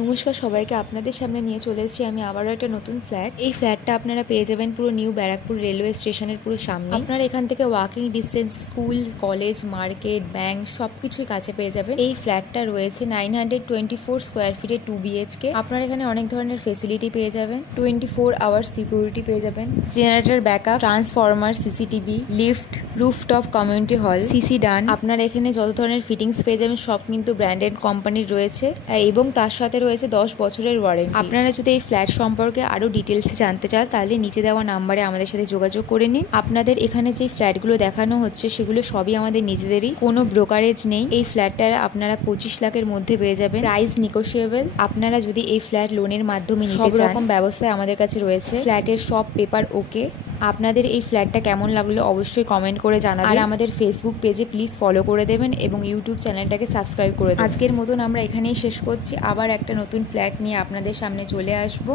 নমস্কার সবাইকে, আপনাদের সামনে নিয়ে চলে এসেছি আমি আবারও একটা নতুন ফ্ল্যাট। এই ফ্ল্যাটটা আপনারা পেয়ে যাবেন পুরো নিউ ব্যারাকপুর রেলওয়ে স্টেশনের পুরো সামনে। আপনারা এখান থেকে walking distance school, college, market, bank সবকিছুই কাছে পেয়ে যাবেন। এই ফ্ল্যাটটা রয়েছে 924 স্কোয়ার ফিটের 2 BHK। আপনারা এখানে অনেক ধরনের ফেসিলিটি পেয়ে যাবেন, 24 আওয়ার্স সিকিউরিটি পেয়ে যাবেন, generator backup, transformer, CCTV, lift, rooftop community hall, CC done. আপনারা এখানে যত ধরনের ফিটিংস পেয়ে যাবেন সব কিন্তু ব্র্যান্ডেড কোম্পানির রয়েছে এবং তার সাথে রয়েছে 10 বছরের ওয়ারেন্টি। আপনারা যদি এই ফ্ল্যাট সম্পর্কে আরো ডিটেলস জানতে চান তাহলে নিচে দেওয়া নাম্বারে আমাদের সাথে যোগাযোগ করে নিন। আপনাদের এখানে যে ফ্ল্যাটগুলো দেখানো হচ্ছে সেগুলো সবই আমাদের নিজেদেরই, কোনো ব্রোকারেজ নেই। এই ফ্ল্যাটটা আপনারা 25 লাখের মধ্যে পেয়ে যাবেন, প্রাইস নেগোশিয়েবল। আপনারা যদি এই ফ্ল্যাট লোনের মাধ্যমে নিতে চান, সব রকম ব্যবস্থা আমাদের কাছে রয়েছে। ফ্ল্যাটের সব পেপার ওকে। আপনাদের এই ফ্ল্যাটটা কেমন লাগলো অবশ্যই কমেন্ট করে জানাবেন, আর আমাদের ফেসবুক পেজে প্লিজ ফলো করে দেবেন এবং ইউটিউব চ্যানেলটাকে সাবস্ক্রাইব করে দেবেন। আজকের মতন আমরা এখানেই শেষ করছি, আবার একটা নতুন ফ্ল্যাট নিয়ে আপনাদের সামনে চলে আসবো।